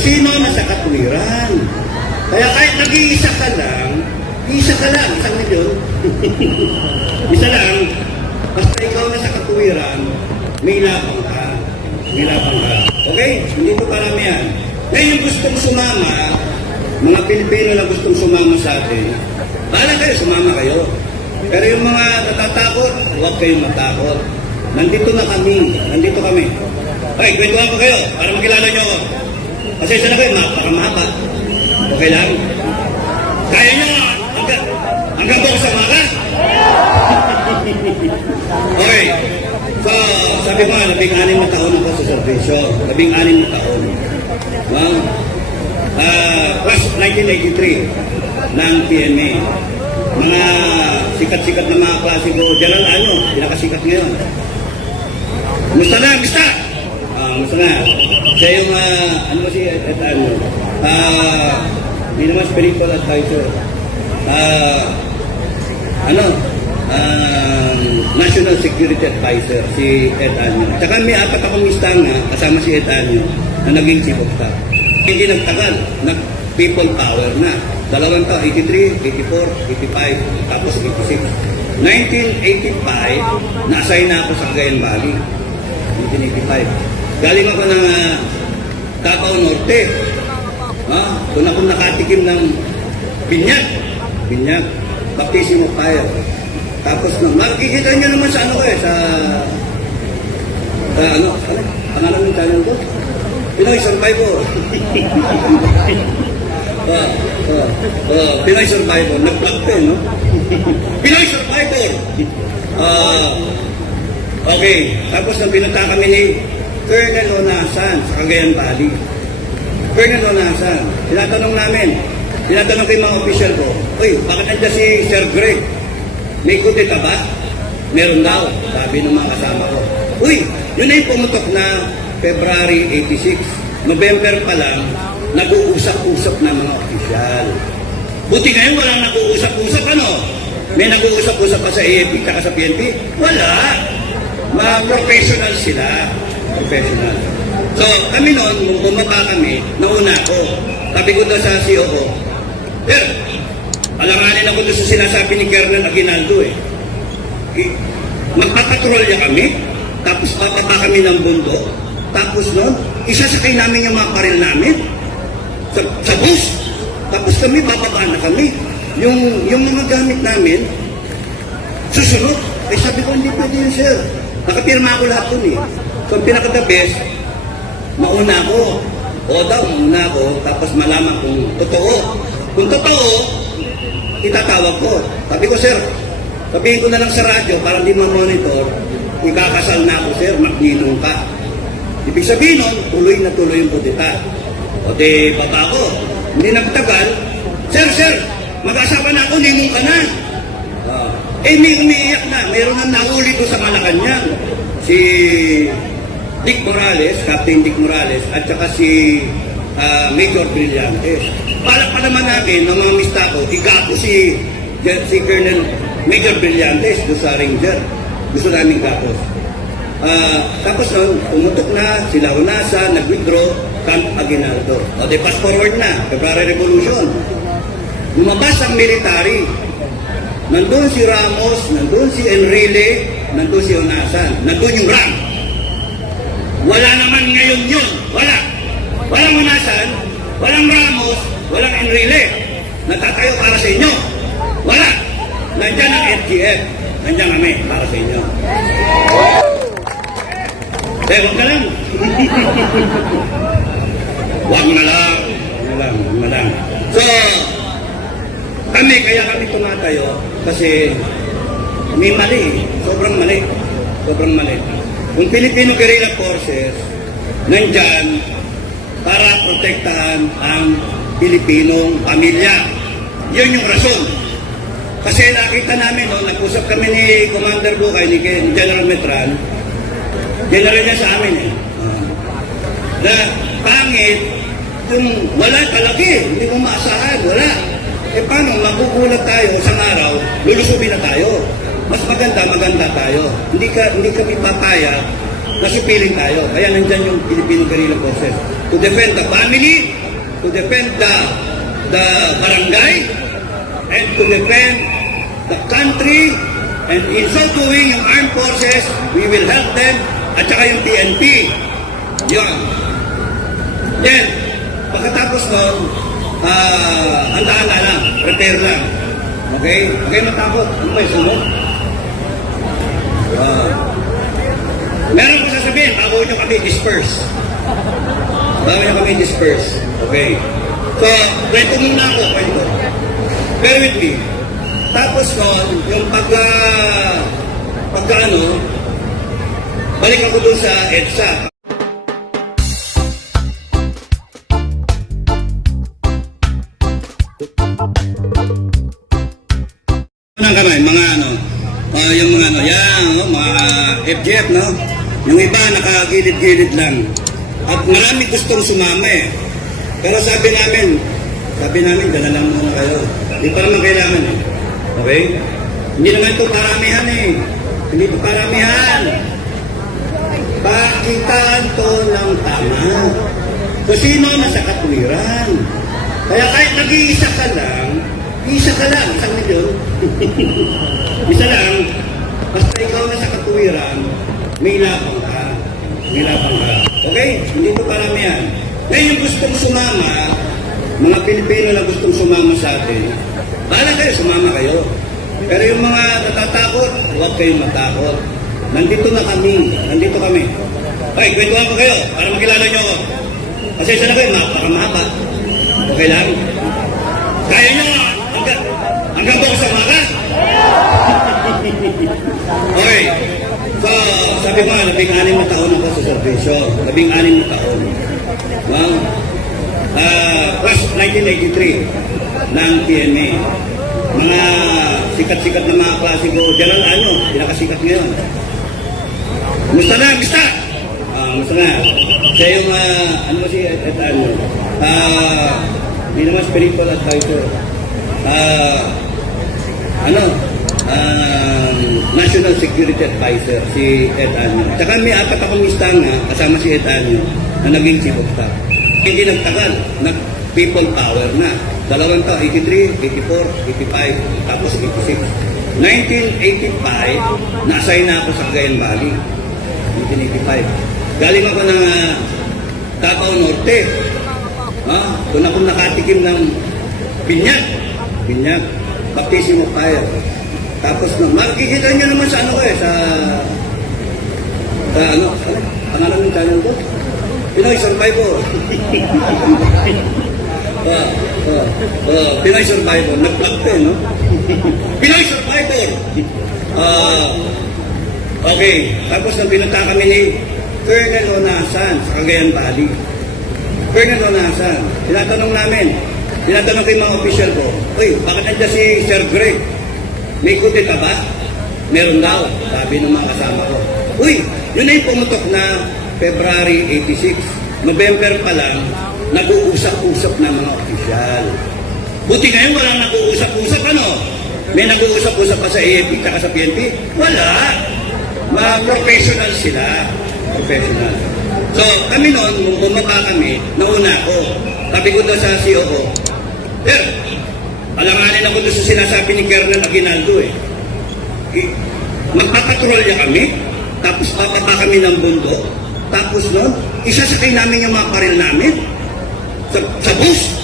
sino na sa katwiran. Kaya kahit nag-iisa ka lang, isang milyon, isa lang, basta ikaw na sa katwiran, may labang ka. May labang ka. Okay? Hindi ko karami yan. Ngayon yung gustong sumama, mga Pilipino na gustong sumama sa atin, bahala kayo, sumama kayo. Pero yung mga natatakot, huwag kayong matakot. Nandito na kami. Nandito kami. Okay, kwentuhan ko kayo para makilala nyo ako. Pasensya na kayo, napakamahaba. Okay lang? Kaya nyo hanggang bukas sa umaga? Okay. So, sabi ko nga, 16 na taon ako sa servisyo. 16 na taon. Wow. Class 1983 ng PMA. Mga sikat-sikat na mga klase ko, General Anyo, pinakasikat ngayon. Musta na, Mista? Musta na. Siya yung, ano ba si, hindi naman spiritual advisor. National Security Advisor, si Ed Anyo. Tsaka may 4 akong mistang kasama si Ed Anyo na naging chief of staff. Hindi nagtagal, nag-people power na. 2 taon, 83, 84, 85, tapos 86. 1985, na-assign na ako sa Cagayan Valley. 1985. Galing ako ng Davao Norte. Doon ako nakatikim ng binyag, baptism of fire. Tapos makikita nyo naman sa ano pangalan ng channel ko? Pinoy Survivor. Pinoy Survivor. Nag-vlog ko, no? Pinoy Survivor! Okay. Tapos nang pinunta kami ni Colonel Onasan sa Cagayan Valley. Colonel Onasan. Tinatanong ko yung mga official ko, uy, bakit nandiyan si Sir Greg? May kutita ba? Meron daw, sabi ng mga kasama ko. Uy, yun na yung pumutok na February 86. November pa lang, nag-uusap-usap na mga opisyal. Buti ngayon walang nag-uusap-usap, ano? May nag-uusap-usap pa sa AFP at sa PNP? Wala. Mga professional sila. Professional. So, kami noon, nung bumaba kami, nauna ako. Sabi ko daw sa CEO ko, Sir, alanganin ako doon sa sinasabi ni Colonel Aguinaldo magpapatrolya kami, tapos papapa kami ng bundok, tapos noon, isasakay namin yung mga paril namin sa bus, tapos kami, bababa na kami. Yung mga gamit namin, susunod. Sabi ko, hindi pwede yun, sir. Nakapirma ako lahat dun eh. So, ang pinaka-the best, mauna ako. O daw, mauna ako, tapos malaman kung totoo. Kung totoo, itatawag ko. Sabi ko, sir, sabihin ko na lang sa radyo para hindi ma-monitor, ikakasal na ako, sir, magninong ka. Ibig sabihin nun, tuloy na tuloy yung kudita. O di, baba ko. Hindi nagtagal, sir, mag-asawa na ako, ninong ka na. May umiiyak na. Mayroon nang nahuli ko sa Malacanang. Si Dick Morales, Captain Dick Morales, at saka si Major Brillantes. Balak pa naman natin, ng mga mista ko, igapo si Colonel Major Brillantes doon sa Ranger. Gusto namin kapos. Tapos nun, pumutok na, sila Unasa, nag-withdraw, Camp Aguinaldo. O di, fast forward na, February Revolution. Lumabas ang military. Nandun si Ramos, nandun si Enrile, nandun si Onasan, nandun yung rank. Wala naman ngayon yun. Wala. Walang Onasan, walang Ramos, walang Enrile. Natatayo para sa inyo. Wala. Nandyan ang FGF. Nandyan kami para sa inyo. Huwag ka lang. Huwag na lang. So, kaya kami tumatayo kasi may mali. Sobrang mali. Kung Filipino Guerrilla Forces, nandyan para protektahan ang Pilipinong pamilya. Yun yung rason. Kasi nakita namin, nag-usap kami ni Commander Bukay, ni General Metran, general niya sa amin na pangit kung wala kalaki, hindi mo maasahan, wala. Paano magugulat tayo isang araw, lulusubin na tayo. Mas maganda tayo. Hindi kami papaya nasupiling tayo. Kaya nandyan yung Filipino Guerrilla Forces. To defend the family, to defend the barangay, and to defend the country, and in so doing, yung armed forces, we will help them, at saka yung PNP. Yun. Then, pagkatapos nun, handaan na lang, prepare lang. Okay? Okay, matakot. Ano ba yung sunod? Meron ko sasabihin, bago nyo kami disperse. Bago nyo kami disperse. Okay. So, kwento muna ako, kwento. Bear with me. Tapos nun, yung pagka ano, balik ako dun sa EDSA. Kamay, mga ano, yung mga ano, yan, mga FGF, no? Yung iba, nakagilid-gilid lang. At marami gustong sumama eh. Pero sabi namin, dala lang muna kayo. Hindi pa naman kailangan eh. Okay? Hindi naman ito paramihan eh. Hindi ito paramihan. Pakitaan to ng tama. So sino nasa katwiran? Kaya kahit nag-iisa ka lang, isang milyon. Isa lang, basta ikaw na sa katuwiran, may labang ka. May labang ka. Okay? Hindi ito paramihan. Ngayon yung gustong sumama, mga Pilipino na gustong sumama sa atin, bahala kayo, sumama kayo. Pero yung mga natatakot, huwag kayong matakot. Nandito na kami. Nandito kami. Okay, kwentuhan ko kayo para makilala nyo ako. Pasensya na kayo, napakamahaba. Okay lang? Kaya nyo hanggang doon sa maka? Okay. So, sabi ko nga, 16 na taon ako sa servisyo. 16 na taon. Wow. Plus 1983 ng PMA. Mga sikat-sikat na mga klase ko. General Anyo, pinakasikat ngayon. Musta na? Musta? Musta na? Siya yung, ano ba si Ano? Hindi naman spiritual advisor. National Security Advisor, si Ed Anyo. Tsaka may apat akong mistanga, kasama si Ed Anyo, na naging chief of staff. Hindi nagtagal, people power na. Dalawang taon, 83, 84, 85, tapos 86. 1985, na-assign na ako sa Cagayan Valley. 1985. Galing ako ng Davao Norte. Doon ako nakatikim ng binyag, baptism of fire. Tapos makikita nyo naman sa ano ko sa pangalan ng channel ko? Pinoy Survivor. Pinoy Survivor. Nag-vlog ko no? Pinoy Survivor. Okay. Tapos nang pinunta kami ni Colonel Onasan sa Cagayan Valley. Colonel Onasan. Tinatanong ko yung mga official ko, uy, bakit nandiyan si Sir Greg? May kudeta ba? Meron daw, sabi ng mga kasama ko. Uy, yun na yung pumutok na February 86. November pa lang, nag-uusap-usap na mga opisyal. Buti ngayon walang nag-uusap-usap, ano? May nag-uusap-usap pa sa AFP at sa PNP? Wala. Mga professional sila. Professional. So, kami noon, nung bumaba kami, nauna ako. Sabi ko daw sa CEO ko, Sir, alanganin ako doon sa sinasabi ni Colonel Aguinaldo eh. Magpapatrolya kami, tapos bababa kami ng bundok, tapos noon, isasakay namin yung mga paril namin sa bus.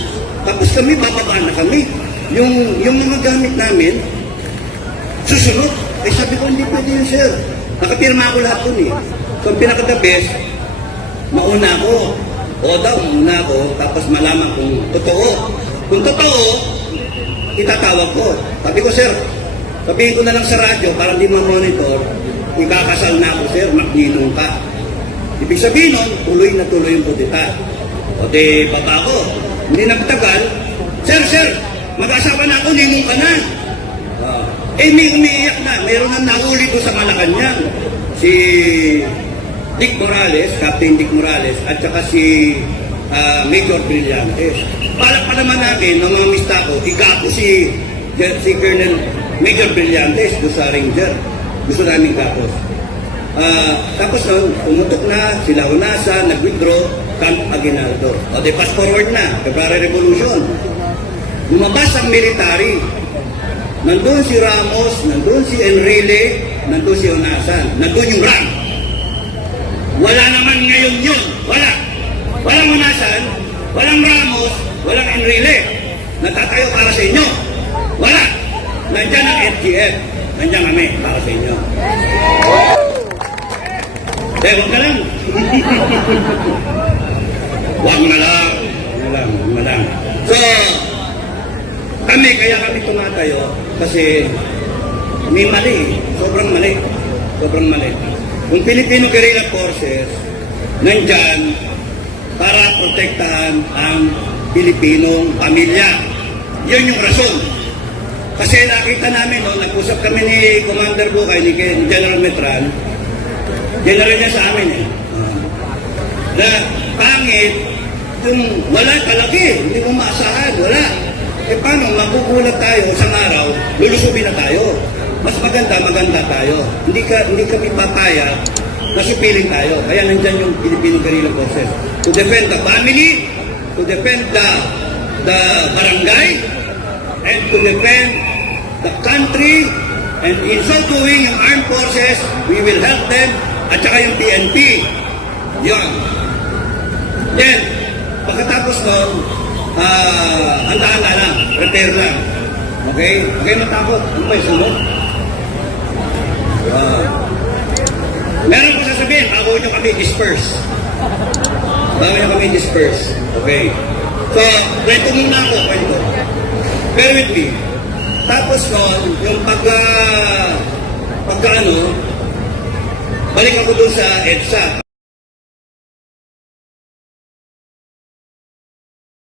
Tapos kami, bababa na kami. Yung mga gamit namin, susunod. Eh sabi ko, hindi pwede yun, sir. Nakapirma ako lahat dun eh. So, ang pinaka-the best, mauna ako. O daw, mauna ako, tapos malaman kung totoo. Kung totoo, itatawag ko. Sabi ko, sir, sabihin ko na lang sa radyo para hindi ma-monitor, ikakasal na ako, sir, magninong ka. Ibig sabihin nun, tuloy na tuloy yung kudeta. O di, baba ko. Hindi nagtagal, sir, mag-asawa na ako, ninong ka na. May umiiyak na. Mayroon nang nahuli ko sa Malacanang. Si Dick Morales, Captain Dick Morales, at saka si Major Brillantes. Balak pa naman natin, ng mga mista ko, ikapo si Colonel Major Brillantes doon sa Ranger. Gusto namin kapos. Tapos noon, umutok na, sila Unasa, nag-withdraw, Camp Aguinaldo. O di fast forward na, February Revolution. Lumabas ang military. Nandun si Ramos, nandun si Enrile, nandun si Unasa, nandun yung rank. Wala naman ngayon yun. Wala. Walang Unasan, walang Ramos, walang Enrile. Natatayo para sa inyo. Wala. Nandiyan ang FGF. Nandiyan kami para sa inyo. Huwag ka lang. Huwag na lang. Huwag na lang. So, kaya kami tumatayo kasi may mali. Sobrang mali. Sobrang mali. Kung Filipino Guerrilla Forces, nandyan para protektahan ang Pilipinong pamilya. Yun yung rason. Kasi nakita namin, no, nag-usap kami ni Commander Bukay, ni General Metran, general niya sa amin na pangit, kung wala kalaki, hindi mo maasahan, wala. Eh paano, magugulat tayo isang araw, lulusubin na tayo. Mas maganda tayo. Hindi kami papaya na supiling tayo. Kaya nandyan yung Filipino Guerrilla Forces. To defend the family, to defend the barangay, and to defend the country, and in so doing, yung armed forces, we will help them, at saka yung PNP. Yun. Then, pagkatapos nun, handaan na lang, repair lang. Okay? Okay, matakot. Ano ba yung sunod? Meron ko sasabihin, bago nyo kami disperse. Bago nyo kami disperse. Okay? So, kwento muna ako, kwento. Bear with me. Tapos nun, yung pagka balik ako doon sa EDSA.